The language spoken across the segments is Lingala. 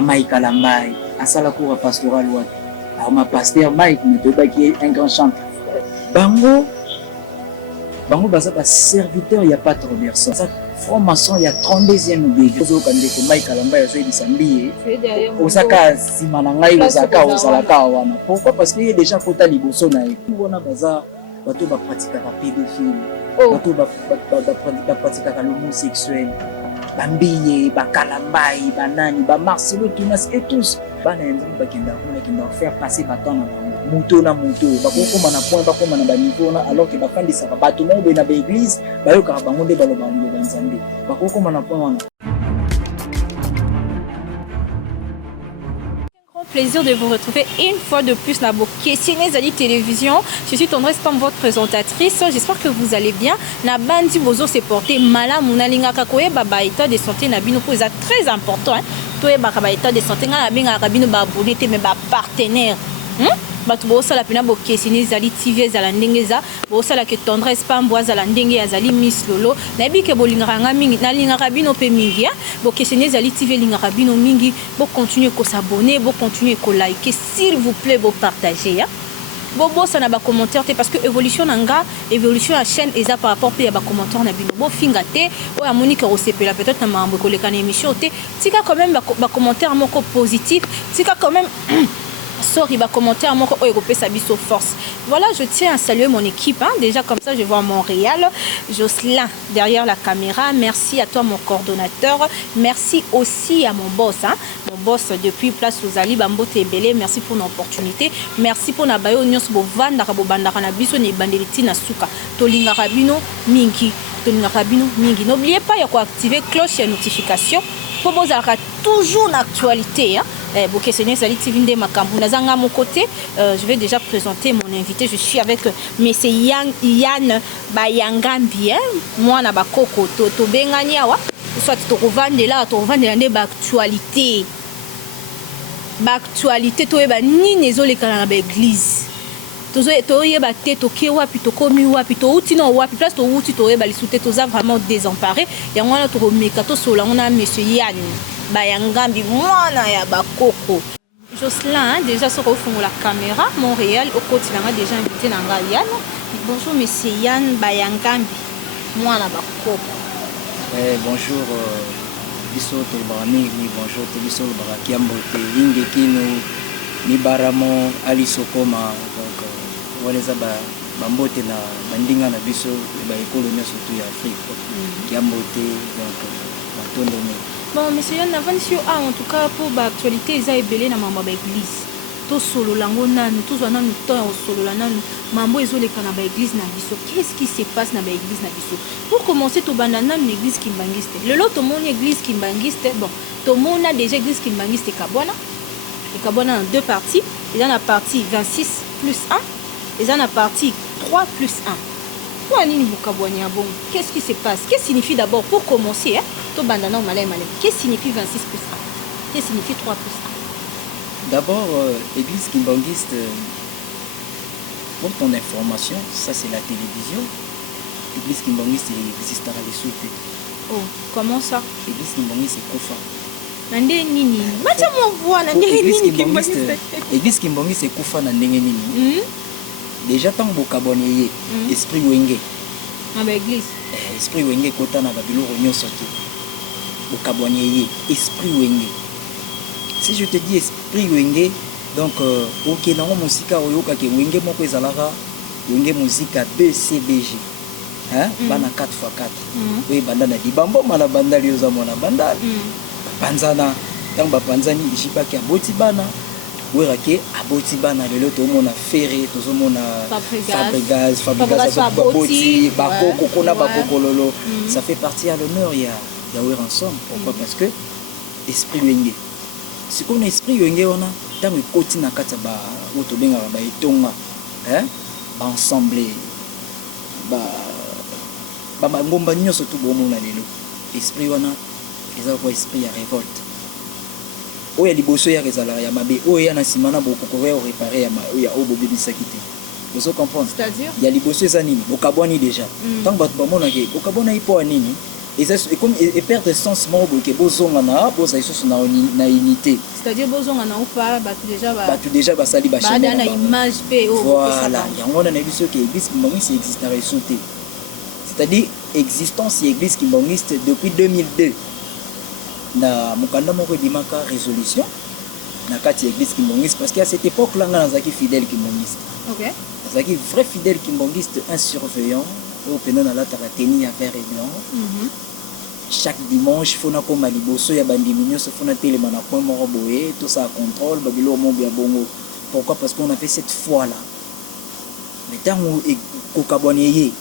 Mike Kalambai, à ça la cour pastorale. Alors, ma pasteur Mike, mais peut pas qui est un grand chanteur. Bango, baza ba serviteur, il n'y a pas trop personne. Ça, franc-maçon, il y a 32e degré. Mike Kalambai, il y a Sambi. Osaka, Simanangai, Osaka, Osalaka, Wana. Pourquoi? Parce qu'il y a déjà Kota Liboso Naï. On a baza, bateau va pratiquer la pédophilie. Bateau va pratiquer l'homosexuel. Bambiye, Bakalambai, Banani, Marcelo Tunas et tous. Bana yanzani bakenda faire passer baton na moto na moto. Bakoko na point bakoma na baniko na alors que bafandisa bato mo be na ba église bayoka bango nde baloba ngo banzambe. Bakoko na point wana. Plaisir de vous retrouver une fois de plus dans Questionner Zali Télévision. Je suis Tendresse comme votre présentatrice. J'espère que vous allez bien. Na bandi bozo se porter malade. Mon alinga kakoye baba état de santé na bino pour ça très important. Toi baba état de santé na binga kabino ba bonité mais ba partenaire. Bato bosala pena Questionner Zali TV zala ndenge za bosala ke Tendresse pamboa zala ndenge ya zali Miss Lolo na bi ke bolinganga mingi na lingaka bino pe mingi Questionner Zali TV lingaka bino mingi bo continuer ko s'abonner bo continuer ko liker s'il vous plaît bo partager Bobo ça na ba commentaire parce que évolution nanga évolution à chaîne eza par rapport à ba commentaire na bino bo finga te o ya Monique Rosepela peut-être na mambo ko lekana émission te tika quand même ba commentaire moko positif tika quand même sorry, bah commentaire mon européen s'abisso force. Voilà, je tiens à saluer mon équipe. Déjà comme ça, je vois Montréal, Jocelyn derrière la caméra. Merci à toi mon coordonnateur. Merci aussi à mon boss, mon boss depuis Place Ozali Bambo Tebele. Merci pour l'opportunité. Merci pour na bayo nyos bo vanda bo bandaka na biso ni bandeliti na suka. Tolinga rabino mingi, tolinga rabino mingi. N'oubliez pas il faut activer cloche et notification. Pour vous avoir toujours l'actualité. Questionner Zali TV de Makambu. Nazanga mon côté, je vais déjà présenter mon invité. Je suis avec Monsieur Yann Bayangambi. Moi na bakoko to bengani awa. Soit to revendre là, to revendre la actualité. Actualité to eba ni nezole kana na église. To yeba te to ke wapi to komi wapi to uti no wapi place to uti to yeba lisute to za vraiment désemparé. Ya ngwana to remeka to sola ngona Monsieur Yann Bayangambi mwana ya bakoko. Jocelyn déjà sur au fond la caméra Montréal au côté là déjà invité nanga Yann. Bonjour Monsieur Yann Bayangambi mwana bakoko. Bonjour biso to barami bonjour to biso barakiambo te inge kino ni baramo ali sokoma donc wala za bambote na bandinga na biso ba ekolo surtout ya Afrique kiambo te donc batondo ne. Bon, monsieur Yann, avant en tout cas pour l'actualité, ils ont belé na mamba église. Tout solo lango nanu, tout zwana nous temps solo la nanu. Mambo ezole kana ba église na biso. Qu'est-ce qui se passe na ba église na biso? Pour commencer to banana une église kimbangiste. Le lot to mon église kimbangiste. Bon, to mon a déjà église kimbangiste Kabwana. Et Kabwana en deux parties. Ils ont la partie 26 plus 1. Ils ont la partie 3 plus 1. Qu'est-ce qui se passe? Qu'est-ce qui signifie d'abord pour commencer qu'est-ce qui signifie 26 plus 1? Qu'est-ce qui signifie 3 plus 1? D'abord, église kimbangiste, pour ton information, ça c'est la télévision. Église kimbangiste existe à la soupe. Oh, comment ça? Église kimbangiste c'est Kofa. Église kimbangiste c'est Kofa na ndenge nini. Déjà tant que Kabonye esprit wenge na ba église esprit wenge kota na ba biloko nyonso te Kabonye esprit wenge. Si je te dis esprit wenge donc OK na musika oyoka ke wenge moko ezalaka wenge musika BCBG bana 4x4 oui banda na dibambo mala banda lioza mona banda panzana tant ba panzani ishipa ke aboti bana Ouerake, aboti bana lelo to mona ferré, to mona Fabregas, baboti, bako kokona bako kololo. Ça fait partie à l'honneur il y a ensemble. Pourquoi? Parce que esprit wenge. Si qu'on esprit wenge on a tant que koti na kata ba oto benga ba etonga, ba ensemble ba ngomba nyonso to bomona lelo. Esprit wana eza ko esprit ya révolte. Oya liboso ya rezala ya mabe oya na simana boko ko réparer ya obo bebisaki te. Vous comprenez? C'est-à-dire il y a liboso za nini bokabwani déjà tant bato bamona ke bokabona ipo nini et comme et perdre sens moko boye ke bozonga na bozala lisusu na unité, c'est-à-dire bozonga na upa bato déjà basali bada na image pe voilà yango wana na biso ke église kimbangiste existera lisusu te, c'est-à-dire existence ya église kimbangiste depuis 2002 na mokanda moko ebimaka résolution na kati ya église kimbangiste, parce qu'à cette époque là nga nazalaki fidèle kimbangiste. OK, nazalaki vrai fidèle kimbangiste, un surveillant oyo mpena nalataka tenue ya vert et blanc. Chaque dimanche fona koma liboso ya bandimi nyonso fona telema na point moko boye tosala contrôle babilo mobi ya bongo. Pourquoi? Parce qu'on avait cette foi là. Mais ntango kokabwane ye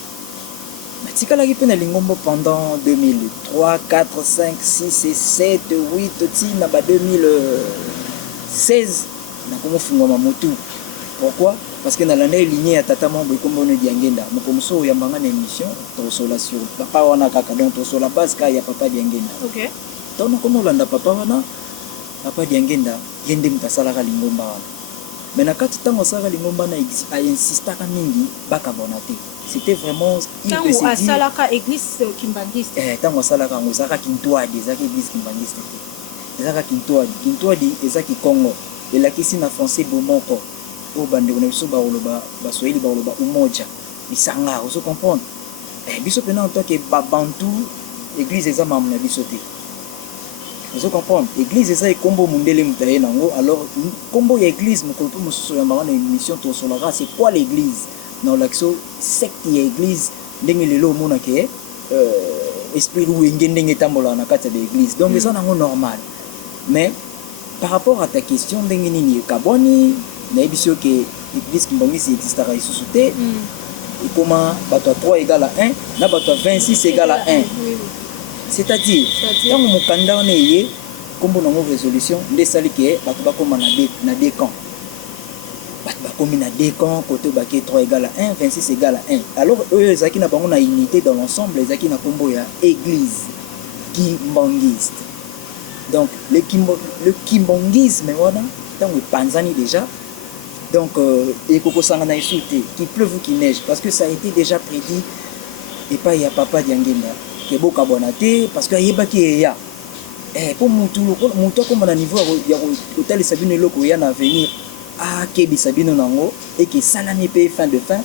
natikalaki mpe na lingombo pendant 2003 4 5 6 et 7 8 ntina ba 2016 nakomofungwama motu. Pourquoi? Parce que nalanda lignée ya tata mambo ikombone Diangenda mokomoso oyambanga na émission tosola sur papa wana kaka, donc tosola base ka ya papa Diangenda. OK, donc nakomolanda papa wana papa Diangenda yende mutasalaka lingomba wana. Mais na kati ntango asalaka lingomba na insistaka mingi bakabona te, c'était vraiment ntango asalaka église kimbangiste. ntango asalaka yango ezalaka kintwadi, ezalaka église kimbangiste te, ezalaka kintwadi ezalaki Congo elakisi na français bomoko o bande on biso baoloba baswahili baoloba umoja bisanga, ozo comprendre biso pena en tant que babantu église eza mamu na biso te, ozo comprendre église eza ekombo mundele mutaye nango. Alors kombo ya église mokolo mpe mosusu ya mbanga na émission tosolaka c'est quoi l'église na olakso secte ya église ndenge lelo omonake esprit luwenge ndenge etambolaka na kati ya l'église, donc eza nango normal. Mais par rapport à ta question ndenge nini ekabwani nayebi so ke église kimbangisi existera lisusu te, ekoma bato ya 3 égale à 1 na bato ya 26 égale à 1. C'est-à-dire ntango mokanda wana eye kombo nango résolution nde esali ke bato bakoma na deux camps, bato bakomi na deux camps, côté bake 3 égale à 1 26 égale à 1. Alors eux ezalaki na bango na unité dans l'ensemble, ezalaki na kombo ya église kimbangiste. Donc le kimbongisme wana ntango epanzani déjà, donc ekokosanga na esu te, qu'il pleuve ou qu'il neige, parce que ça a été déjà prédit epai ya papa Diangenda ke bokabwana te, parce que ayebaki eya po mutu akoma na niveau ya kotalisa bino eloko eya na avenir akebisa bino nango eke esalami mpe fin de fin,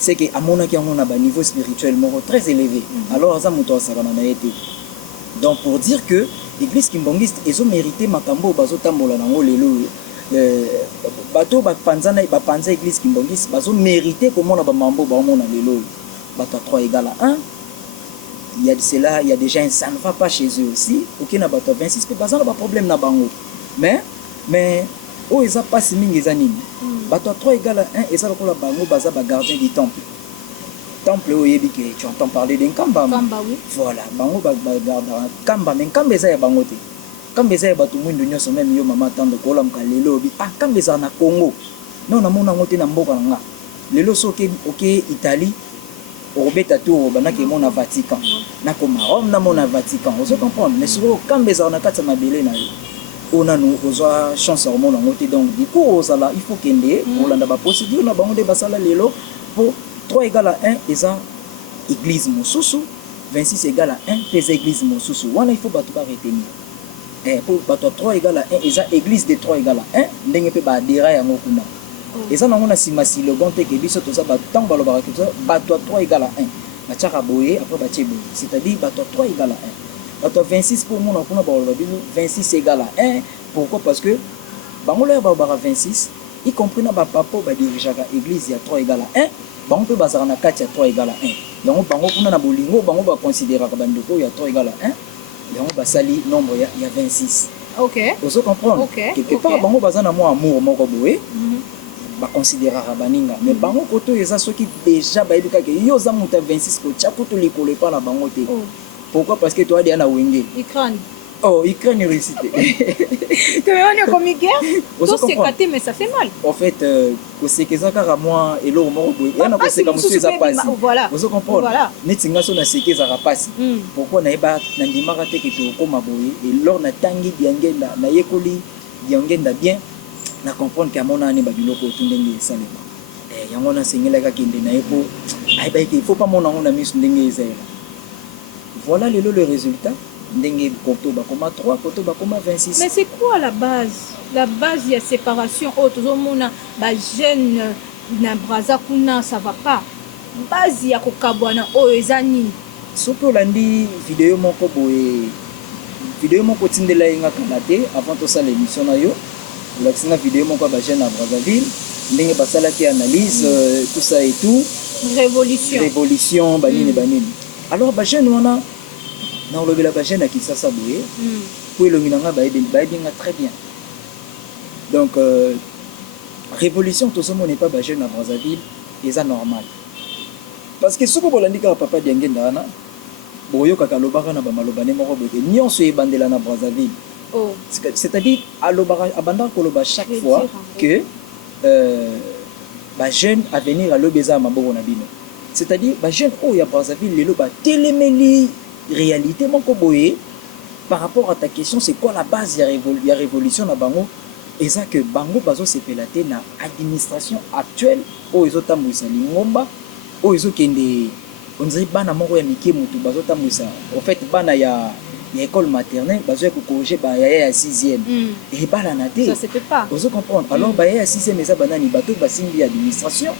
c'est que amonaki yango na baniveau spirituel moko très élevé. Alors aza moto asakana na ye te. Donc pour dire que l'église kimbangiste ezo mérité makambo bazotambola nango lelo, bato bapanza église kimbangiste bazo mérité komona bamambo baomona lelo bato 3 égale à 1. Il y a de cela, il y a déjà un ça ne va pas chez eux aussi. OK na bato 26 pe bazana ba problème na bango. Mais oh eza pas mingi eza nini. Bato 3 égale à 1 eza lokola bango baza ba gardien du temple. Temple où yebi que tu entends parler d'un kamba. Oui. Voilà, bango ba garda kamba, mais kamba eza ya bango te. Kamba eza ya bato mwindu nyonso, même yo mama tando kola mkalelo bi kamba eza na Congo. Non na mona ngote na mboka nga. Lelo soke OK Italie obeta tour banaki mona Vatican. Na ko Rome na mona Vatican. Vous comprenez? Mais sur kamba eza na kata na belé na yo. On a nous besoin chance au monde ngote, donc du coup là il faut kende pour landa ba procédure na bango de basala lelo pour 3 égale à 1 eza église mosusu, 26 égale à 1 pesa église mosusu. Wana il faut bato ba retenir. Pour bato 3 égale à 1 eza église de 3 égale à 1 ndenge pe ba adhérer yango kuna. Eza nango na simasi le bonté ke biso toza ba tango balobaka ke bato 3 égale à 1. Na tchaka boye après ba tchebo. C'est-à-dire bato 3 égale à 1. Bato 26 pour mon kuna ba 26 égale à 1. Pourquoi? Parce que bango la ba 26 y compris na ba papa ba dirigeaka église ya 3 égale à 1. Bango pe bazaka na kati ya 3 égale à 1. Donc bango kuna na bolingo bango ba considérer ka bandeko ya 3 égale à 1. Donc basali nombre ya 26. OK. Vous comprenez? Quelque part bango bazana mo amour moko boye. Ba considérer ka baninga. Mais bango koto eza soki déjà ba yebika ke yo za muta 26 ko chakuto likole pa na bango te. Pourquoi? Parce que toi dia na wenge. Ukraine. Oh, Ukraine réussit. Tu es comme guerre. Tout c'est caté mais ça fait mal. En fait, c'est que ça car moi et l'eau mort boy. Il y a pas c'est comme si ça passe. Voilà. Vous comprenez? Netinga so na seke za passe. Pourquoi na eba na ndimaka te ke to koma boy et lors na tangi Diangenda na yekoli Diangenda bien na comprendre que mona ani ba biloko tundenge salema. Yango na sengela ka kende na epo. Ai ba il faut pas mona ngona misu ndenge ezela. Voilà le résultat. Ndenge Koto bakoma 3, Koto bakoma 26. Mais c'est quoi la base? La base, il y a séparation. Oh, tout le monde a jeune na braza kuna, ça va pas. Base, il y a kokabwana, oh, ezani. Soki olandi vidéo moko boye, vidéo moko tindela yenga kanate avant tosala l'émission na yo. Olakisanga vidéo moko ba jeune na Brazzaville, ndenge basalaki analyse, tout ça et tout. Révolution, banini banini. Alors ba jeune wana na olobela ba jeune ki sasa boye. Pour elonginanga ba ebinga très bien. Donc révolution tout ça n'est pas ba jeune na Brazzaville, et ça normal. Parce que soki bolandi ka papa diangenda wana boyo kaka lobaka na ba malobane moko boye nyonso ebandela na Brazzaville. Oh. C'est-à-dire abandon koloba chaque fois que ba jeune à venir à l'obéza maboko na bino. C'est-à-dire ba jeune oh ya Brazzaville lelo ba téléméli réalité moko boye par rapport à ta question c'est quoi la base ya révolution na bango et ça que bango bazo sepelate na administration actuelle o ezotambwisa lingomba o ezokende on dirait bana moko ya mike mutu bazotambwisa en fait bana ya école maternelle bazo ko corriger ba ya 6e et bala na te ça se fait pas vous comprendre alors ba ya 6e eza banani bato basimbi administration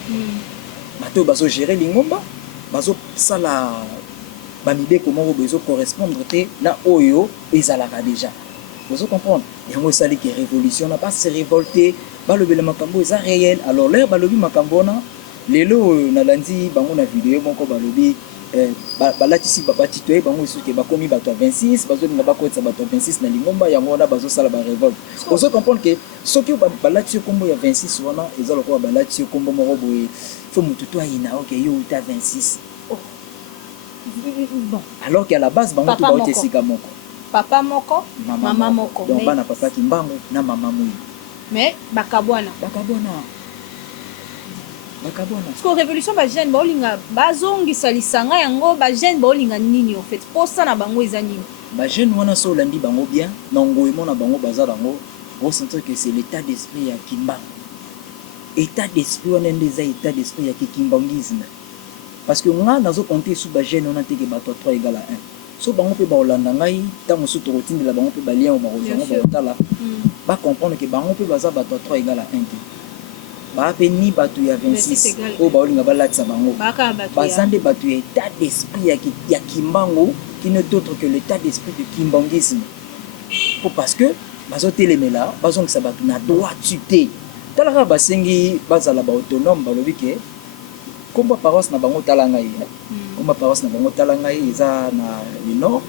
bato bazo gérer lingomba bazo sala ba mibeko moko bezo correspondre te na oyo ezalaka déjà vous comprendre yango sali que révolution na pas se révolter ba lobela makambo eza réel alors l'air ba lobi makambo na lelo nalandi bango na vidéo moko ba lobi balatisi batitoye bango soki bakomi bato ya 26 bazolinga bakotisa bato ya 26 na lingomba yango wana bazosala barévolte ozo comprendre ke soki balatisi yo kombo ya 26 wana eza lokola balatisi yo kombo moko boye fo motu to ayina oke yo uta 26 bon alors qu'à la base bango to baote esika moko papa moko mama moko donc bana papa kimbangu na mama moyi mais bakabwana parce que révolution ba jeune baolinga bazongisa lisanga yango ba jeune baolinga nini en fait posa na bango eza nini ba jeune wana so landi bango bien na ngoyemo na bango baza dango on sentir que c'est l'état d'esprit ya kimbangu état d'esprit wana ndeza état d'esprit ya kimbangisme parce que nga nazo compter sous ba jeune wana teke bato 3 égale à 1 so bango pe ba olanda ngai tango so tokotindela bango pe ba lien ba kozongo ba otala ba comprendre que bango pe baza bato 3 égale à 1 ba ni bato ya 26 o ba olinga balatisa bango bazande bato ya état d'esprit ya kimbangu qui n'est autre que l'état d'esprit de kimbangisme parce que bazo telemela bazongisa bato na droitude talaka basengi bazala ba autonome balobi ke komba paroisse na bango tala ngai komba paroisse na bango tala ngai eza na le nord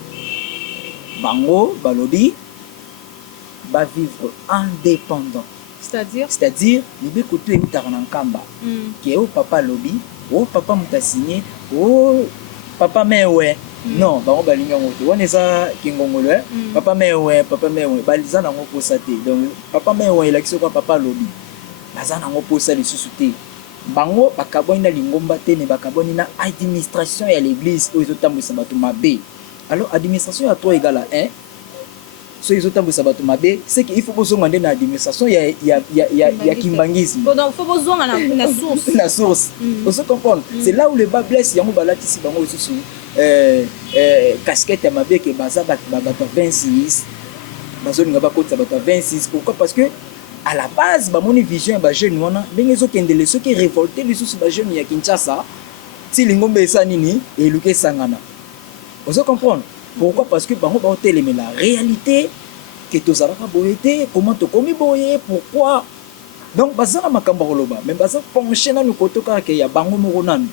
bango balobi ba vivre indépendant c'est-à-dire libeko to eutaka na nkamba ke o papa lobi o papa muta signé o papa mewe non bango balinga ngoto wana eza kingongolo papa mewe baliza nango posa te donc papa mewe elakisi kwa papa lobi baza nango posa lisusu te bango bakaboni na lingomba te ne bakaboni na administration ya l'église oyo ezotambwisa bato mabe alors administration ya 3 égale à 1 so ezotambwisa bato mabe c'est qu'il faut bozonga nde na administration ya kimbangisme donc faut bozonga na source na source vous comprenez c'est là où le bas blesse yango balatisi bango lisusu casquette ya mabe ke baza bato 26 bazolinga bakotisa bato 26 pourquoi parce que à la base bamoni vision ba jeune wana ndenge ezokendele soki révolté lisusu ba jeune ya Kinshasa ti lingomba esa nini eluke sangana vous comprenez pourquoi parce que bango baoteleme la réalité que tozalaka boye te comment tokomi boye pourquoi donc bazana makambo koloba mais baza penché nanu kotoka ke ya bango moko nanu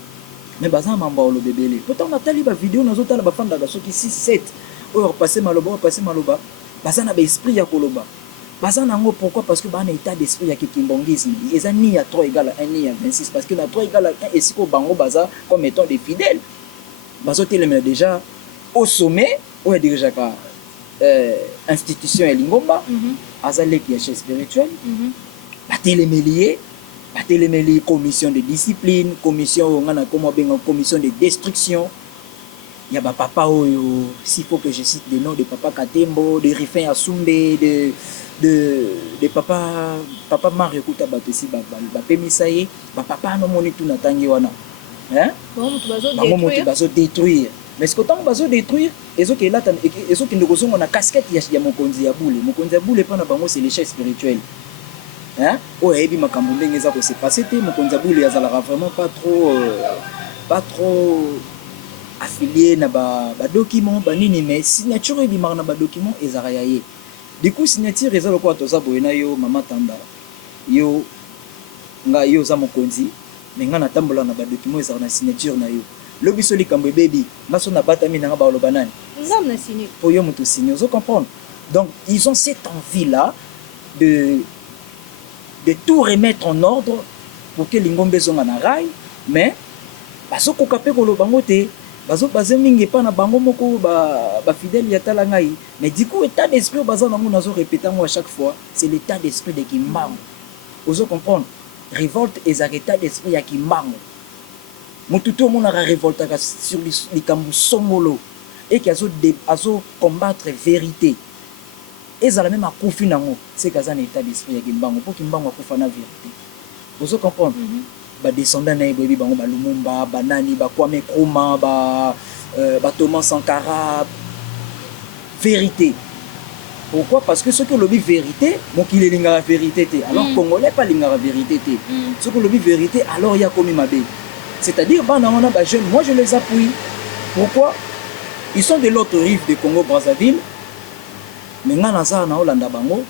mais bazana mambo koloba ebele pourtant natali ba vidéo nazotala bafandaka soki 6 7 oyo passer maloba bazana ba esprit ya koloba bazana ngo pourquoi parce que bana état d'esprit ya kimbongisme eza ni ya 3 égale à 1 ni ya 26 parce que na 3 égale à 1 et siko bango baza comme étant des fidèles bazotelema déjà au sommet où est déjà institution et lingomba azalek ya chef spirituel batelemeli commission de discipline commission ngana comme benga commission de destruction ya ba papa oyo s'il faut que je cite le nom de papa Katembo de Rifin Asumbe de papa Mario Kuta batesi ba pemisaye ba papa no moni tout natangi wana hein ba moto bazo détruire mais ce que tant bazo détruire ezokende kozonga na casquette ya mokonzi ya bule mpona bango c'est les chefs spirituels. Hein? Oyo ayebi makambo ndenge eza kose passe te mokonzi ya bule azalaka vraiment pas trop affilié na badocument banini, mais signature ebimaka na badocument ezalaka ya ye. Du coup signature eza lokola toza boye na yo mama Tanda, yo nga yo oza mokonzi mais nga natambola na badocument ezalaka na signature na yo. Lobi so likambo ebebi ngaso na batami nanga baloba nani ngam na signé pour yo moto signé, vous comprenez. Donc ils ont cette envie là de tout remettre en ordre pour que lingombe zonga na rail, mais baso ko kapé ko lobango te bazo bazé mingi pa na bango moko ba fidèle ya tala ngai, mais du coup état d'esprit baza nango nazo répéter moi à chaque fois, c'est l'état d'esprit de Kimbangu. Vous comprenez, révolte et état d'esprit ya Kimbangu. Mututo monaka révolte sur likambu songolo et qui azo combattre vérité. Et ça la même akufi nango, c'est qu'azan état d'esprit ya Kimbangu pour Kimbangu akufa na vérité. Vous comprenez? Ba descendant na yebi bango ba Lumumba, ba nani, ba Kwame Nkrumah, ba Thomas Sankara, vérité. Pourquoi? Parce que ce que l'objet vérité, mon qu'il est la vérité té. Alors congolais pas la vérité té. Ce que l'objet vérité, alors il y a comme mabé. C'est-à-dire bah on a ba jeunes, moi je les appuie. Pourquoi? Ils sont de l'autre rive de Congo Brazzaville. Mais nga naza na Hollanda bango,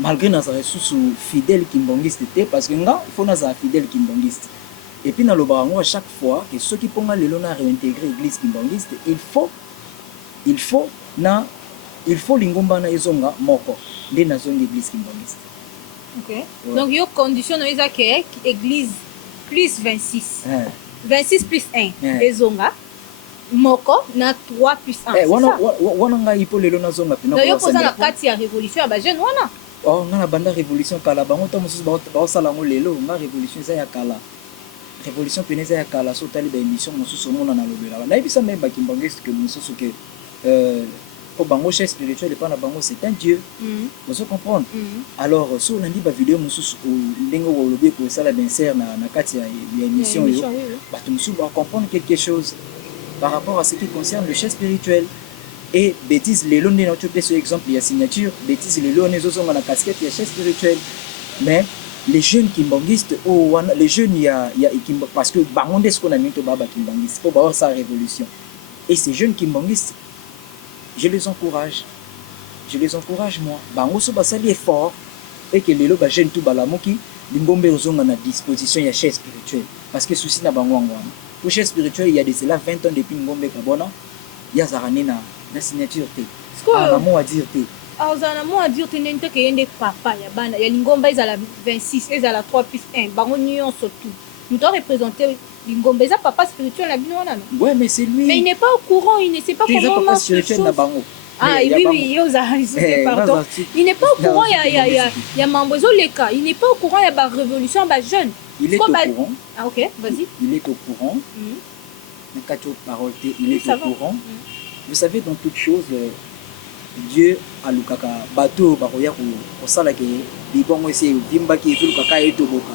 malgré naza sous fidèle kimbongiste té, parce que nga il faut naza fidèle kimbongiste. Et puis dans le barango à chaque fois que ceux qui ponga le lona réintégrer l'église kimbongiste, il faut lingomba na ezonga moko nde na zone l'église kimbongiste. OK. Ouais. Donc yo condition na eza que église plus 26. 26 plus 1 ezonga moko na 3 plus 1. Wana nga ipo lelo na zonga pina. Yo poza na kati ya révolution ya ba jeune wana. Oh nga na banda révolution kala bango ta mosusu ba sala ngo lelo nga révolution za ya kala. Révolution peneza ya kala so tali ba émission mosusu mona na lobela. Na ibisa même ba kimbongiste que mosusu que pour bango chef spirituel et pas na bango c'est un dieu. Vous comprenez? Alors so on dit ba vidéo mosusu ndengo wo lobi ko sala benser na kati ya émission yo. Ba tu mosusu ba comprendre quelque chose par rapport à ce qui concerne le chef spirituel. Et bêtise les lois n'a pas ce exemple il y a signature bêtise les lois n'ont pas la casquette il y a chef spirituel, mais les jeunes kimbongistes les jeunes il y a parce que bangonde ce qu'on a mis au baba kimbongiste pour avoir sa révolution, et ces jeunes kimbongistes je les encourage moi bango so basali effort et que les lois ba jeunes tout balamoki lingombe ozonga na disposition ya chef spirituel, parce que souci na bango ngwana pour chef spirituel il y a de cela 20 ans depuis ngombe kabona il y a zarane na signature té. Ah na mot à dire té. Ah na mot à dire té nente ke yende papa ya bana ya lingomba ezala 26 ezala 3 plus 1 bango nyonso tout. Nous doit représenter lingomba za papa spirituel na bino wana. Ouais mais c'est lui. Mais il n'est pas au courant, il ne sait pas comment marche spirituel na bango. Ah oui yoza pardon. Il n'est pas au courant ya mambo zo leka, il n'est pas au courant ya ba révolution ba jeune. Il est au courant. Ah OK, vas-y. Il est au courant. Il est au courant. Vous savez, dans toute chose, Dieu a le kaka bateau baroya ko sala ke bibongo ese bimba ki ezulu kaka eto boka.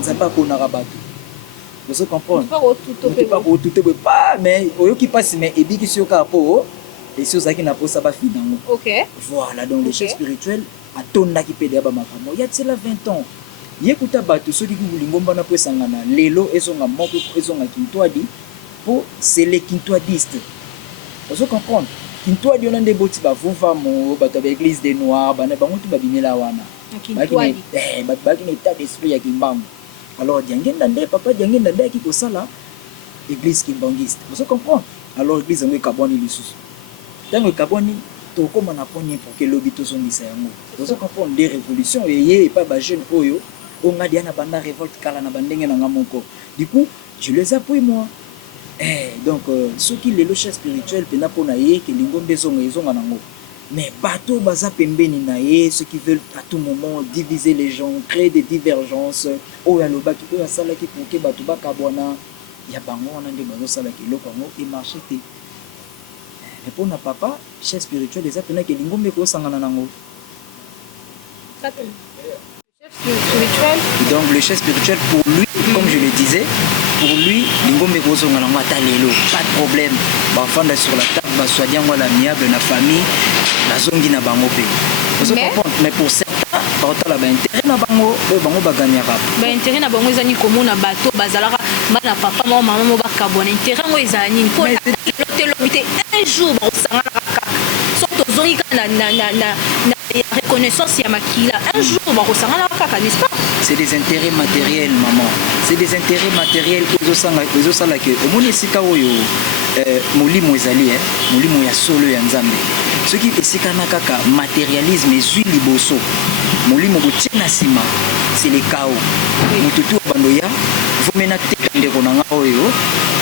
Nzamba ko na bateau. Vous comprenez? Pas tout pas mais oyo ki passe mais ebiki sioka po et si ozaki na posa ba finango. OK. Voilà, donc le chef spirituel a tonda ki pede ba makamo. Il y a cela 20 ans. Yekuta bateau soki ki bulingomba na posangana lelo ezonga moko ezonga kintwadi pour c'est les kintwadistes. Vous comprenez? Kintwadi on a des boti ba vuva mo bato ba église des noirs bana bango tu ba bimela wana. Kintwadi. Ba ki état d'esprit ya Kimbangu. Alors diangenda nde papa diangenda nde ki kosala église kimbangiste. Vous comprenez? Alors église ngo kaboni lisusu. Tango kaboni to koma na poni pour que lobito zongisa yango. Vous comprenez? Des révolutions et pas ba jeune oyo on a diana banda révolte kala na bandenge na ngamoko. Du coup, je les appuie moi. Donc ceux qui les chefs spirituels pena pona ye que lingombe zonga nango, mais bateau baza pembeni na ye ceux qui veulent à tout moment diviser les gens, créer des divergences o ya loba ki ya sala ki pour que bato bakabwana ya bango na nde bazo sala ki loko ngo et marché té. Mais pour na papa chef spirituel les apena que lingombe ko sangana nango. Le chef spirituel. Donc le chef spirituel, pour lui, comme je le disais, pour lui, Lingombe Kozonga Langwata Lelo, pas de problème. Bafanda sur la table, baswadia la miable, la famille, la zongi na bangope. Mais pour certains, par la intérêt na bango, bango baganya rap. Ba intérêt na bango ezani komona bato bazalaka bana papa maman maman bakabona intérêt ngo ezani pour l'hôtel un jour ba osanga kaka. Surtout zongi na reconnaissance ya makila un jour ba osanga kaka, n'est-ce pas? C'est des intérêts matériels, maman. C'est des intérêts matériels aux osala que au monde sika oyo molimo ezali molimo ya solo ya nzambe. Ce qui esika na kaka matérialisme ezui liboso. Molimo botina sima, c'est le chaos. Mututu bandoya, vomena tekande konanga oyo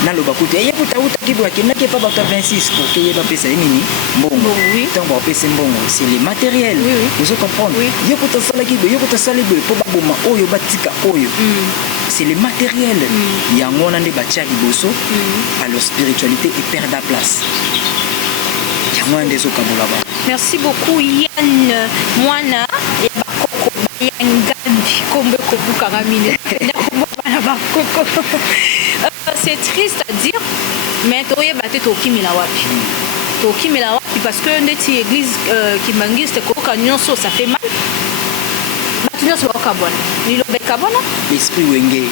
na loba kuti yebuta utakibwa kinake pa bata 26 pour que yeba pesa nini mbongo. Tant ba pesa mbongo, c'est le matériel. Vous comprenez? Yebuta sala kibwe, yebuta sala kibwe po baboma oyo batika oyo. C'est le matériel. Yango na nde batia liboso. Alors spiritualité et perd la place. Yango na ndezo kabola ba. Merci beaucoup Yann Mwana et Bakoko Bayangandi Kombe Kobuka Ramine. C'est triste à dire, mais toye baté toki milawapi. Toki milawapi parce que ndeti église qui mangiste koka nyonso ça fait mal. Batu nyonso bakabona. Lilobe kabona. L'esprit wenge.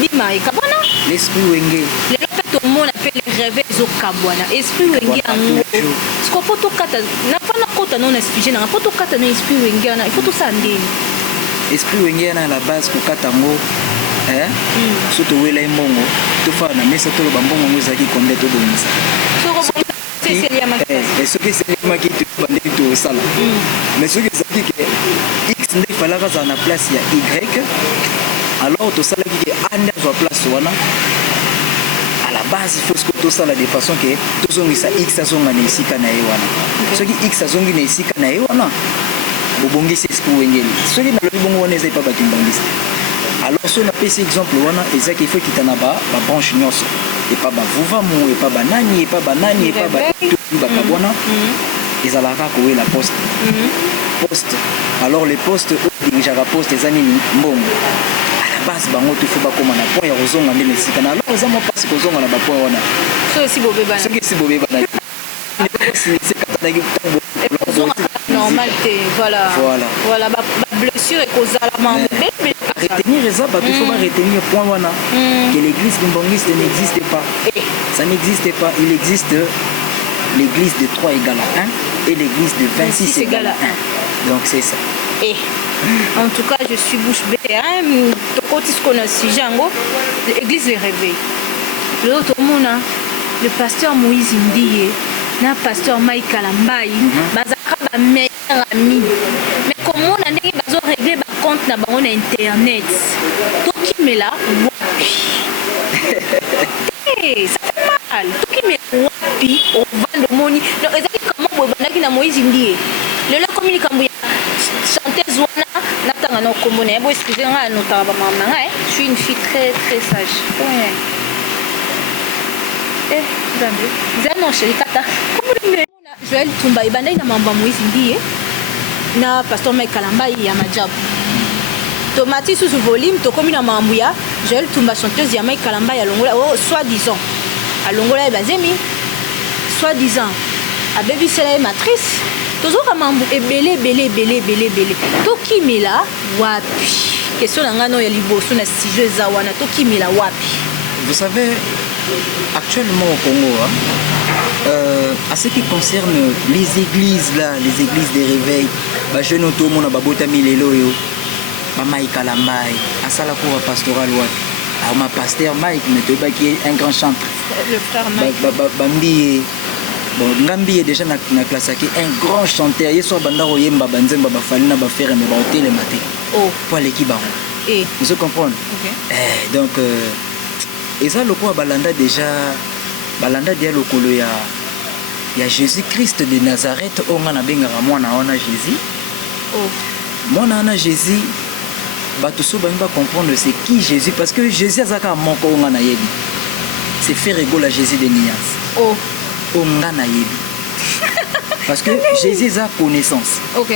Bima e kabona. L'esprit wenge. Tout le monde appelle les rêves au kabwana. Esprit wengi ango. Ce qu'on peut tout kata. Na pas na kota non esprit. Na pas tout kata na esprit wengi na. Il faut tout ça ndeni. Esprit wengi na la base ko kata ngo. Surtout wela mbongo. To fa na mesa to bambongo ngozaki konde to bonisa. C'est lié à ma classe. Et ce qui c'est moi qui te bande to sala. Mais ce qui c'est que X ne fallait pas na place il y a Y. Alors to sala qui anda sur place wana. À la base, il faut que tout ça de façon que tout ça X a son ici canaïwana. Ce qui X a son ici canaïwana. Bobongi c'est ce que vous voyez. Ce qui n'a le bon n'est pas battu bangiste. Alors si on a pris cet exemple wana, et ça qu'il faut qu'il t'en a pas, la branche nyos. Et pas bavouva mou, et pas banani, et pas banani, et pas tout bakabona. Et ça la racoue la poste. Poste. Alors les postes, déjà la poste, les amis, bon. Base bango tu faut pas comment na point ya rozonga ndele sikana alors za mo passe kozonga na ba point wana so si bobe bana so que si bobe bana c'est quand na normal voilà ba blessure et causala mambe retenir ça ba tu faut pas retenir point wana que l'église kimbongiste n'existe pas ça n'existe pas il existe l'église de 3 égale à 1 et l'église de 26 égale à 1 donc c'est ça. En tout cas, je suis bouche bée. L'église les réveille. L'autre monde, le pasteur Moïse Ndiye, le pasteur Mike Kalambaï, bazaka meilleur ami. Mais comment on a réglé le compte na bango na internet? Tout qui met là, wapi. Ça fait mal. Tout qui met wapi, on vend le money. Donc, comment on va na Moïse Ndiye? Le là communique en chanteuse wana natanga na komona bo excusez-moi notaba ba mama ngai je suis une fille très très sage Zambé zano chérie kata komona Joël Tumba ibanda ina mamba Moïse Ndiye na pasteur Mike Kalambaï ya majabu tomati sous volume to komina mambuya Joël Tumba chanteuse ya Mike Kalambaï ya longola soi-disant a longola bazemi soi-disant a baby c'est matrice toujours mambu ebele toki mila wapi question na ngano ya liboso na studio za wana toki mila wapi. Vous savez actuellement au Congo à ce qui concerne les églises là, les églises des réveils ba jeune auto mona babota milelo yo ba Mike Kalambaï asala cour pastoral wapi alors ma pasteur Mike mais to ba qui est un grand chanteur le frère Mike bambi. Bon, Ngambi est déjà dans la classe qui un grand chanteur. Il soit bandaro yemba banzemba bafalina bafere mais ba hôtel le matin. Oh, pour l'équipe baron. Et vous comprenez? Donc et ça le quoi balanda déjà dia lokolo ya Jésus-Christ de Nazareth on a bengara mwana ona Jésus. Oh. Mwana ona Jésus bato so ba comprendre c'est qui Jésus parce que Jésus azaka moko on na yebi. C'est faire égale à Jésus de Nias. Oh. Parce que Jésus a connaissance. Ok.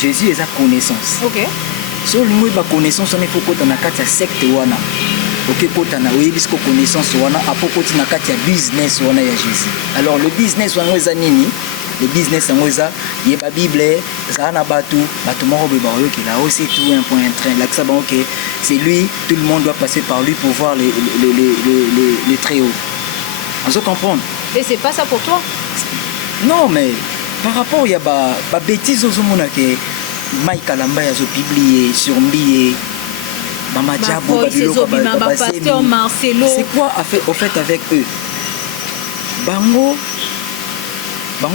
Jésus est sa connaissance. Ok. So lingwe ba connaissance on faut kota na kati ya secte wana. OK kota na oyebi ko connaissance wana apo koti na kati ya business wana ya Jésus. Alors le business wana eza nini? Le business yango eza yeba Bible ça na batu moko be ba yoki là aussi tout un point un train là que ça bon OK c'est lui tout le monde doit passer par lui pour voir les très hauts. On se comprend. Et c'est pas ça pour toi? Non mais par rapport il y a ba bêtises aux mona que Mike Kalamba a publié sur Mbié Mama Diabo Pasteur Marcelo. C'est quoi au fait avec eux? Bango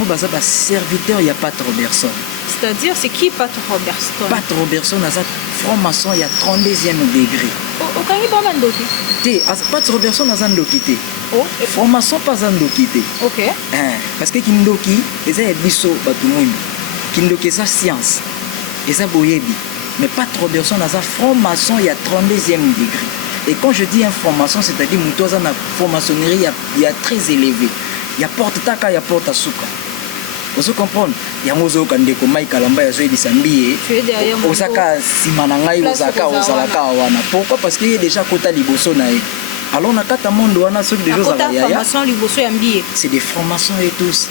baza ba serviteur, il y a Pat Robertson. C'est-à-dire c'est qui Pat Robertson? Pat Robertson a sa franc-maçon il y a 32e degré. Okangi ba ndoki? Té, Pat Robertson a ndoki té. Oh, franc-maçon pas ndoki té. OK. Parce que kindoki eza biso batu mwindu. Kindoki ça science. Et ça boyebi. Mais Pat Robertson a sa franc-maçon il y a 32e degré. Et quand je dis un franc-maçon, c'est-à-dire mutoza na franc-maçonnerie il y a très élevé. Il y a porte taka, il y a porte à souka. Vous comprenez? Il y a mozo kandeko Mike Kalamba yazo ebisambi. Osaka simanangai osaka osalaka wana. Pourquoi? Parce qu'il y a déjà kota liboso na e. Alors na kata mondo wana ceux des choses à yaya. Formation liboso yambi. C'est des formations et tous.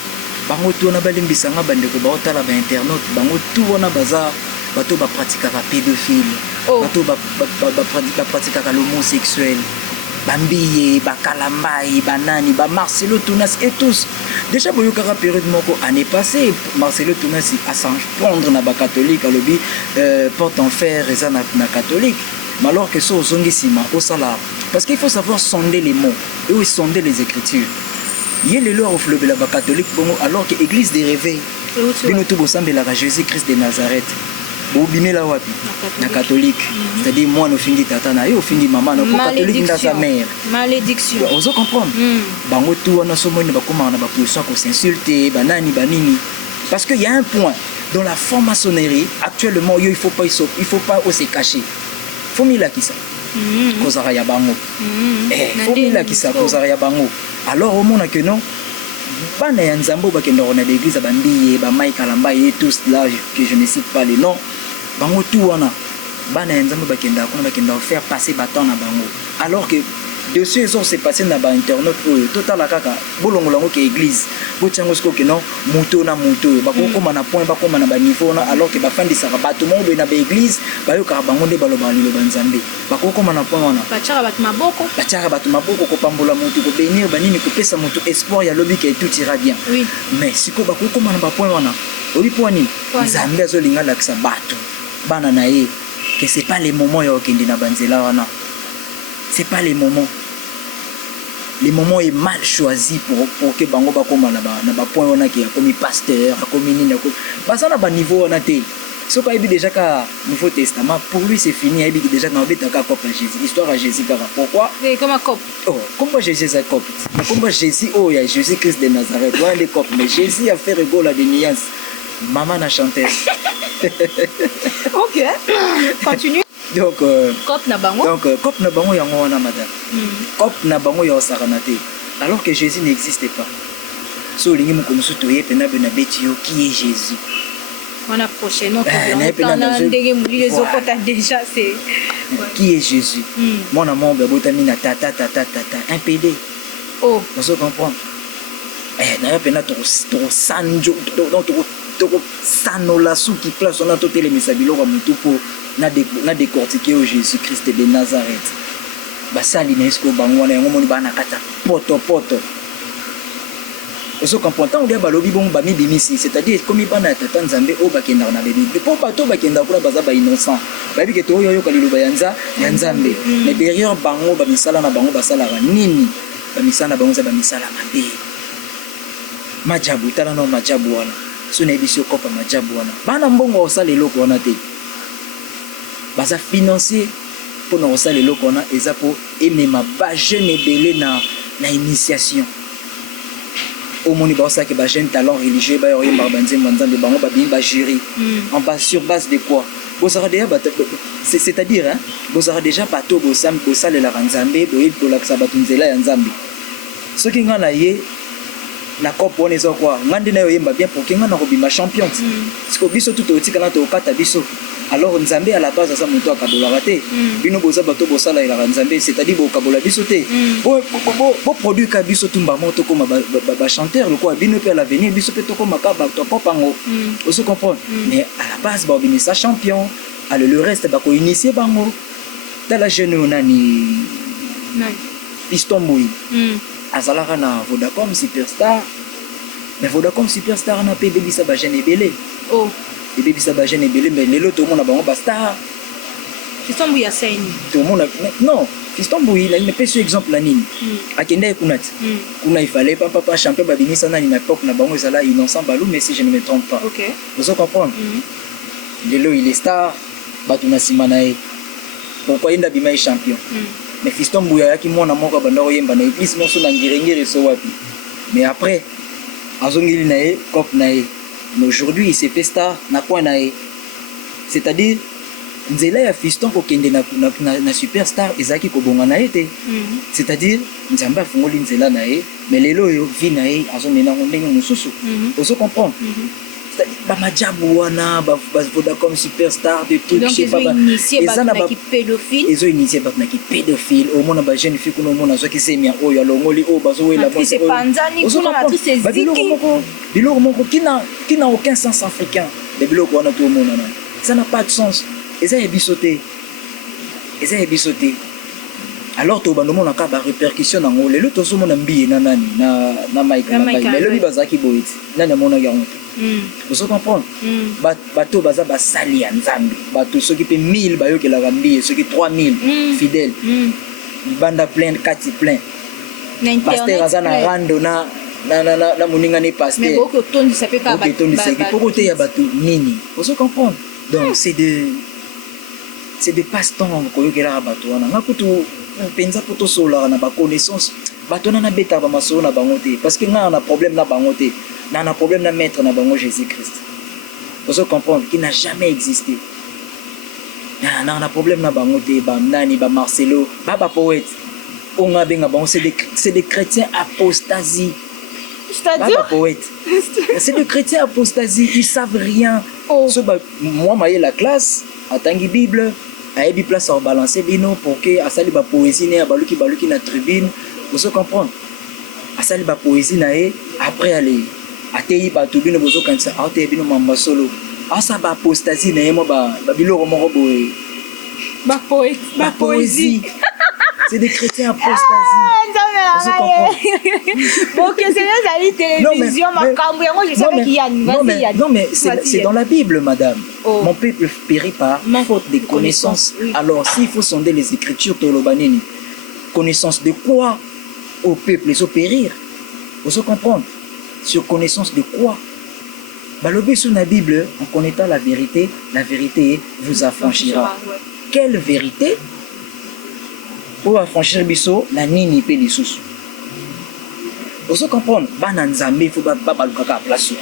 Bango tout na balimbisanga bandeko ba otala ba internaute, bango tout wana baza bato ba pratikaka pédophile. Bato ba pratikaka l'homosexuel. Bambiye, Bakalambai, Banani, Marcelo Tounas et tous. Déjà, il y a une période année passée, Marcelo Tounas a s'en prendre dans les catholiques, porte en fer et ça na catholique. Mais alors que ça, aux ongisima, au salaire. Parce qu'il faut savoir sonder les mots et sonder les écritures. Il y a les lois au fleuve la catholique, alors que l'église des réveils, nous tous ensemble la Jésus-Christ de Nazareth. Bobimela wapi na catholique, c'est-à-dire moi no fingi tata na yo fingi maman na catholique dans sa mère. Malédiction. Vous comprenez? Bango tout on a somo ne bakoma na ba position ko s'insulter, banani banini. Parce qu'il y a un point dans la franc-maçonnerie actuellement il faut pas se cacher. Faut mila qui ça. Kozara ya bango. Faut mila qui ça kozara ya bango. Alors au monde que non bana ya nzambo bakenda na l'église bambiye ba Mike Kalamba et tous là que je ne cite pas les noms. Bango tout wana bana ya nzambo bakenda faire passer bâton na bango. Alors que de ceux qui s'est passé na ba internet total la kaka bolongolango ke église botyango sko ke non muto na muto bakokoma na point bakoma na ba niveau na alors que ba fandi saka bato mo be na ba église bayo ka bango nde baloba lilo banzambe bakokoma na point wana bachara bato maboko ko pambola muto ko bénir banini ko pesa muto espoir ya lobi que tout ira bien. Oui. Mais siko bakokoma na ba point wana obi point nzambe azolinga lakisa bato bana na ye que c'est pas les moments ya okende na banzela wana. C'est pas les moments. Les moments est mal choisi pour que bango bakoma na ba point wana ki comme pasteur, comme nini ko. Basa na ba niveau wana te. So ka ibi déjà ka Nouveau Testament pour lui c'est fini, ibi déjà na beta ka cop Jésus. Histoire à Jésus car pourquoi? Oui, comme un cop. Oh, comment Jésus est cop? Mais comment Jésus il y a Jésus Christ de Nazareth, ouais les cop, mais Jésus a fait rigolo la nuances. Maman a chanté. OK. Continue. Donc cop na bango yango wana madame. Cop na bango ya saranate. Alors que Jésus n'existait pas. So lingi mukomusu toye pena bena beti yo qui est Jésus. On a prochainement déjà c'est qui est Jésus. Mon amour botami na tata un PD. Oh, vous comprenez? Na pena to sanjo to sanola sou qui place on a tout les mesabilo comme tout pour na décortiquer au Jésus-Christ de Nazareth. Basali na esko bango na ngomoni bana kata poto. Vous comprenez? Tant que balobi bon ba mi bimisi, c'est-à-dire comme bana tata nzambe o bakenda na bébé. Pour bato bakenda kula baza ba innocent. Ba bi ke to yo kalilo bayanza ya nzambe. Mais derrière bango ba misala na bango basala nini? Ba misala bango za ba misala mabe. Majabu tala no majabu wana. Sona ebisio kopa majabu wana. Bana mbongo osala eloko wana te. Baza financier pour nous osala eloko wana eza po emema ba jeune ebele na initiation. Au moni ba osaka ba jeune talent religieux ba yo yemba banzemba nzambe bango ba bien ba jury. En base sur base de quoi? Bozara déjà c'est-à-dire hein, bozara déjà bato bosam bosala la nzambe boye polaksa batunzela ya nzambe. Ce qui ngana ye na coupe on est quoi ngande na yemba bien pour que ngana ko bima champion parce que biso tout otika na to kata biso alors nzambe à la base ça moto akabola raté bino boza bato bosala ila nzambe c'est-à-dire bo kabola biso te bo produit ka biso tumba moto comme ba chanteur le quoi bino pe l'avenir biso pe to comme ka ba to popango on se comprend mais à la base ba bimisa champion alors le reste ba ko initier bango dans la jeune onani Fiston Mboui azalaka na Vodacom Superstar mais Vodacom Superstar na pe bebisa ba jeune ebele et bebisa ba jeune ebele mais lelo tout le monde a bango ba star Fiston Mboui a saigné tout le monde non Fiston Mboui là il me fait ce exemple la nini akende kunati kuna il fallait papa champion ba binisa na na époque na bango ezala innocent balou mais si je ne me trompe pas OK vous comprenez lelo il est star batuna simanae pourquoi il a bimai champion mais Fiston Mboui yaki mona moko banda oyemba na église moso na ngirengere so wapi mais après azongili nae cop nae mais aujourd'hui il s'est fait star na quoi nae c'est-à-dire nzela ya Fiston ko kende na superstar ezaki ko bonga nae te c'est-à-dire nzamba afungoli nzela nae mais lelo yo vi nae azomena ndenge mususu oso comprendre ba majabu wana ba Vodacom Superstar de trucs je sais pas ba qui pédophile ils ont initié ba qui pédophile au monde ba jeune fille kuno mona soki semia oyo alongoli o bazo wela c'est panzani kuna matrice ziki biloko moko qui n'a aucun sens africain les biloko wana tout le monde ça n'a pas de sens et ça est bisoté alors to bando mona ka ba répercussion na ngole le to so mona mbi na nani na Mike mais le bazaki boit nani mona yango vous comprenez bato baza basali ya nzambe bato soki pe 1000 bayokelaka mbi soki 3000 fidèles banda plein kati plein pasteur aza na rando na moninga ne pasteur mais beaucoup tondi ça peut pas pour côté ya bato nini vous comprenez donc c'est de passe-temps koyokelaka bato wana ngakutu penza poto sola na ba connaissance bato na beta ba masolo na bango te parce que nga na problème na bango te na problème na maître na bango Jésus-Christ vous comprenez qui n'a jamais existé na problème na bango te ba nani ba Marcelo ba poète on a benga bango c'est des chrétiens apostasie c'est-à-dire poète c'est des chrétiens apostasie ils savent rien moi maye la classe atangi Bible ayebi place à balancer bino pour que asali ba poésie ne baluki na tribune vous comprenez asali ba poésie na e après aller atei ba tubino bozo kanisa ate bino mamba solo asa ba apostasie na mo ba biloko moko boye ba poésie c'est des chrétiens apostasie bon que c'est les télévision makambo yango je savais qu'il y a non mais c'est dans la Bible madame mon peuple périt par faute de connaissances alors s'il faut sonder les écritures tolobanini connaissance de quoi au peuple ils ont périr vous comprenez sur connaissance de quoi balobi sur la Bible en connaissant la vérité vous affranchira quelle vérité pour affranchir biso na nini pe lisusu vous comprenez bana nzambe faut ba balukaka place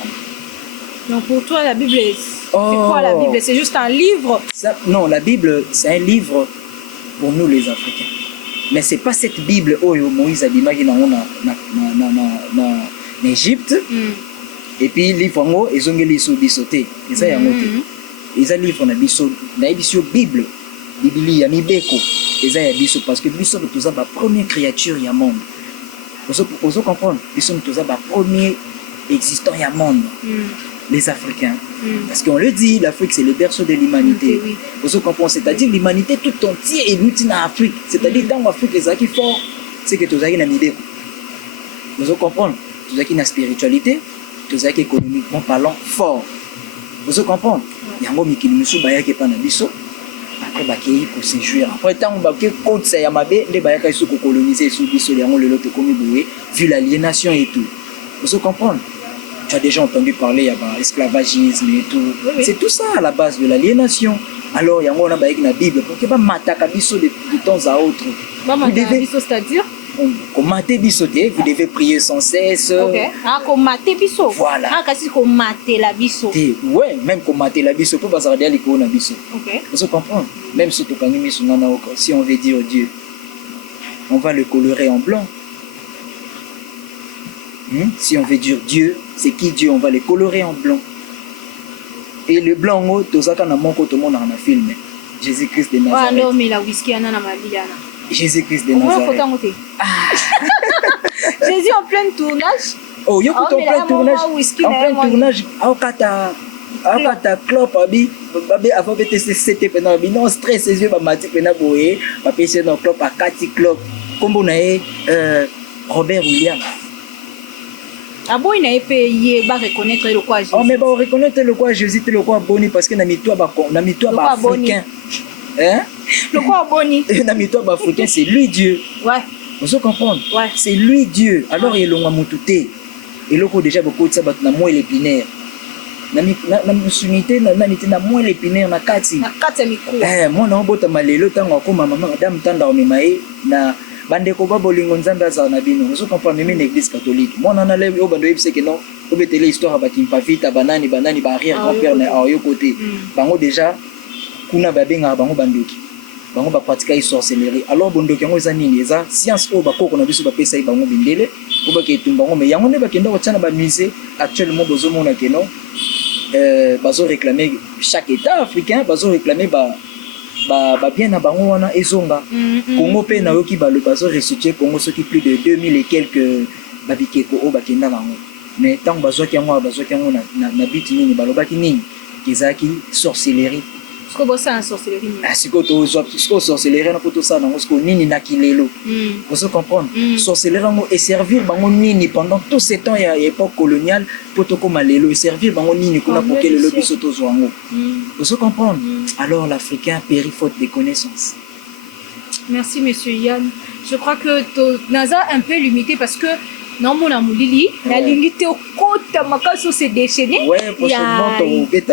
donc pour toi la Bible c'est quoi la Bible c'est juste un livre non la Bible c'est un livre pour nous les Africains mais c'est pas cette Bible oyo Moïse abimaki na Égypte et puis livre ngo ezongeli biso te eza yango te eza livre na biso Bible Biblia mibeko eza ya biso parce que biso toza ba première créature ya monde vous comprenez biso toza ba premier existant ya monde les Africains parce qu'on le dit l'Afrique c'est le berceau de l'humanité vous comprenez c'est-à-dire l'humanité tout entière est unie en Afrique c'est-à-dire dans l'Afrique les aki fort c'est que tozaki na mibeko vous comprenez tozaki na spiritualité tozaki économiquement parlant fort vous comprenez yango mikili misu bayaki pa na biso après bakei pour séjour après tant baké côte ça ya mabe nde bayaka isu ko coloniser sous biso yango lelo te komi boé vu l'aliénation et tout vous comprenez tu as déjà entendu parler ya ba esclavagisme et tout c'est tout ça à la base de l'aliénation alors yango na bayaki na Bible pour que ba mataka biso de temps à autre vous devez c'est-à-dire komate biso te vous devez prier sans cesse komate biso voilà kasi komate la biso ouais même komate la biso pour bazala dia likolo na biso vous comprenez même si tokangi miso nana si on veut dire Dieu on va le colorer en blanc Si on veut dire Dieu, c'est qui Dieu? On va les colorer en blanc. Et le blanc, tout ça, quand on tout le monde en a filmé. Jésus-Christ de Nazareth. Ouais, non, mais la whisky, Anna, la Maliana. Jésus-Christ de Nazareth. Jésus en plein tournage. Oh, yo, en plein tournage. En plein tournage. Akata clope abi avant de c'était pendant non stress ses yeux ba mati pendant boye ba pese no clope akati clope kombo na Robert William. Ah bon, il n'a pas payé ba reconnaître le quoi Jésus. Oh mais ba reconnaître le quoi Jésus le quoi boni parce que na mitwa ba africain. Hein? Le quoi boni. Na mitwa ba africain c'est lui Dieu. Ouais. Vous comprenez? Ouais. C'est lui Dieu. Alors il longa mututé. Et loko déjà beaucoup de ça ba na moi l'épinaire. Na musunité na miti na moi l'épinaire na kati mikro moi na bota malelo tango akoma mama madame tanda o mimae na bandeko ba bolingo nzambe aza na bino vous comprenez même l'église catholique moi na le o bando yebise que non o betele histoire ba kimpavita banani ba arrière grand-père na ayo côté bango déjà kuna ba benga bango bandoki bango ba pratiquer sorcellerie alors bondoki yango eza nini eza science o ba koko na biso ba pesa bango bindele ko ba ke tumba bango mais yango ne ba kenda ko tsana ba musée actuellement bozo mona que non bazo réclamer chaque état africain bazo réclamer ba bien na bango wana ezonga Congo pe na yoki ba le bazo restituer Congo soki plus de 2000 et quelques babikeko o bakenda bango mais tant bazo ki yango na biti nini balobaki nini kezaki sorcellerie Est-ce que c'est une sorcellerie? Ah, c'est quoi tu sorcellerie na poto ça na ngo nini na kilelo. Vous comprenez? Sorcellerie et servir bango nini pendant tout ce temps ya époque coloniale poto comme lelo et servir bango nini kuna pour que le lobby soto zwango. Vous comprenez? Alors l'Africain périt faute de connaissances. Merci monsieur Yann. Je crois que Naza un peu limité parce que non mon amulili la limité au côté makaso se déchaîner il y a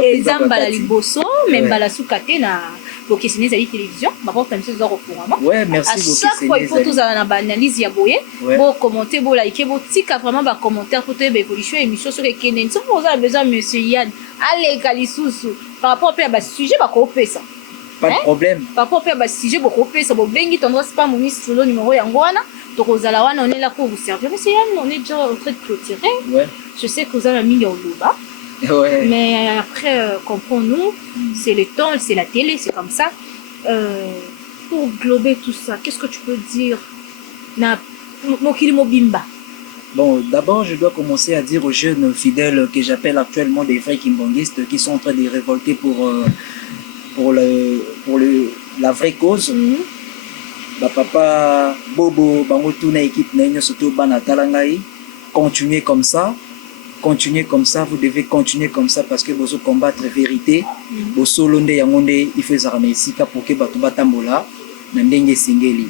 ezamba la liboso même bala sukate na bokesine za télévision ma porte monsieur za reprendre ouais merci beaucoup à chaque fois il faut tous na analyse ya boye bon commenter bon liker bon tika vraiment ba commentaire pour te évolution émission sur kenen so vous avez besoin monsieur Yann allez kalisusu par rapport à ba sujet ba ko pesa pas de problème par rapport à ba sujet ba ko pesa bo bengi tendance pas mon ministre numéro yango wana. Donc, on est là pour vous servir. Mais on est déjà en train de clôturer. Ouais. Je sais que vous avez mis au Louba. Ouais. Mais après, comprends-nous, c'est le temps, c'est la télé, c'est comme ça. Pour glober tout ça, qu'est-ce que tu peux dire? Bon, d'abord, je dois commencer à dire aux jeunes fidèles que j'appelle actuellement des vrais kimbongistes qui sont en train de révolter pour la vraie cause. Papa Bobo bango tuna équipe na surtout bana talangai continuez comme ça vous devez continuer comme ça parce que vous combattre vérité bo solonde yangonde il faut ça ici pour que bato batambola na ndenge singeli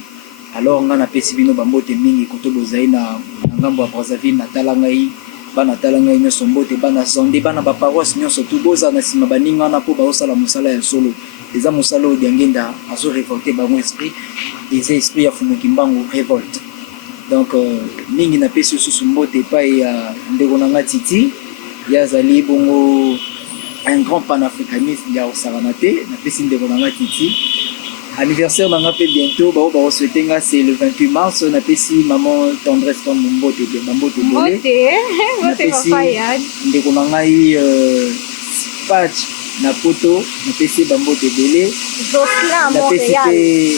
alors nga na pesi bino bambote mingi koto bozai na ngambo ya Brazzaville na talangai bana talangai nyo sombote bana zonde bana ba paroisse nyo surtout boza na sima baninga na po ba osala musala ya solo les amusalo diangenda azo révolter bango esprit des esprits ya fumukimbango révolte donc mingi na pesi susu mbote pa ya ndeko nanga titi ya zali bongo un grand panafricaniste ya osaramate na pesi ndeko nanga titi anniversaire nanga pe bientôt ba ba souhaiter nga c'est le 28 mars na pesi maman tendresse comme mbote de mbote mbote papa ya ndeko nanga patch na poto na pesi bambote belé na pesi pe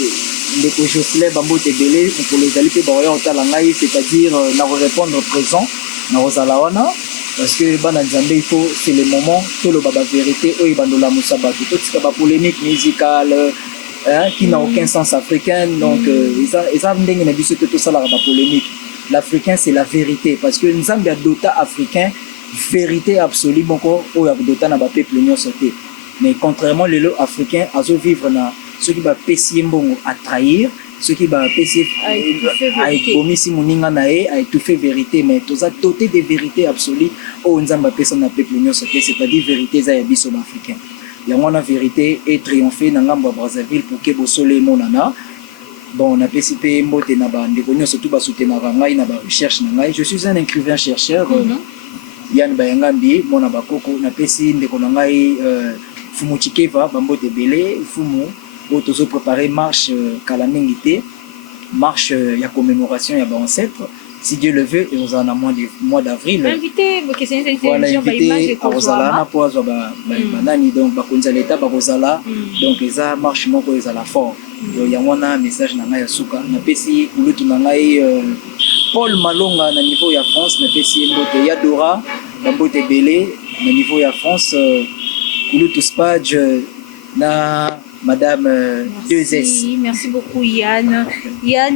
ndeko Jocelyn bambote belé pour les ali pe ba otala ngai c'est-à-dire na répondre présent na rozalawana parce que bana nzambe il faut c'est le moment tout le baba vérité o ibandola musabatu tout ce ba polémique musicale qui n'a aucun sens africain donc ça ndenge na biso tout ça la ba polémique l'africain c'est la vérité parce que nzambe a dota africain vérité absolue moko o ya dota na ba peuple nyonso te mais contrairement les lots africains azo vivre na ceux qui va pesier mbongo à trahir ceux qui va pesier à bomisi moninga na e à étouffer vérité mais tout ça doté de vérité absolue o nzamba pesa na peuple nyonso te c'est-à-dire vérité za ya biso africain ya mona vérité est triomphé na ngambo Brazzaville pour que bosole monana bon on a participé mbote na ba ndeko nyonso tout ba soutenir ngai na ba recherche na ngai je suis un écrivain chercheur Yann Bayangambi mona bakoko na pesi ndeko na ngai fumu chikeva bambote belé fumu o tozo préparer marche kala ningité marche ya commémoration ya ba ancêtre si Dieu le veut, et aux en mois d'avril. Invité, voilà, invité à Rosala, pour avoir banani, donc, bakonza l'état, bakozala, donc, les arts marchent moko, ils la fort. Donc, il y a un message dans la souka. Na pesi, ou tout Paul Malonga, na niveau ya France, na pesi, mbote Yadora, na mbote Belé, na niveau ya France, ou tout spadge, na Madame 2S. Merci beaucoup Yann. Yann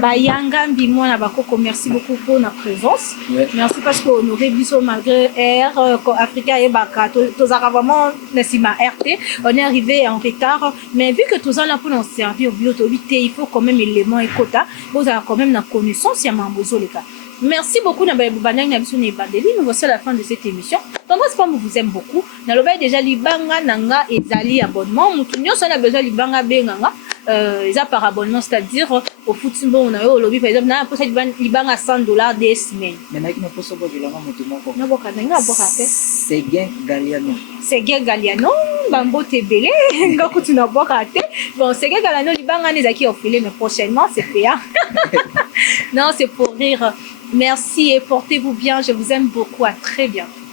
Bayanga Mbimwana Bakoko, merci beaucoup pour notre présence. Ouais. Merci parce que nous révisons malgré Air Africa et Baka. Tous vraiment ma RT. On est arrivé en retard, mais vu que tous en là pour nous servir au biotobité, il faut quand même éléments et quotas. Vous avez quand même la connaissance ya mambozo les cas. Merci beaucoup Nous voici à la fin de cette émission. Tendance Pam vous aime beaucoup. Naloba déjà libanga nanga et zali abonnement. Moutounio ça a besoin libanga benganga. Ils par abonnement, c'est-à-dire au football on a eu au lobby par exemple na posa libanga $100 des semaines. Mais na kina poso bo bilanga mutumo ko. Na boka nga boka te. Seguin Galiano. Seguin Galiano bambo tebele ngako tuna boka te. Bon Seguin Galiano libanga nezaki offilé mais prochainement c'est payant. Non, c'est pour rire. Merci et portez-vous bien. Je vous aime beaucoup. À très bientôt.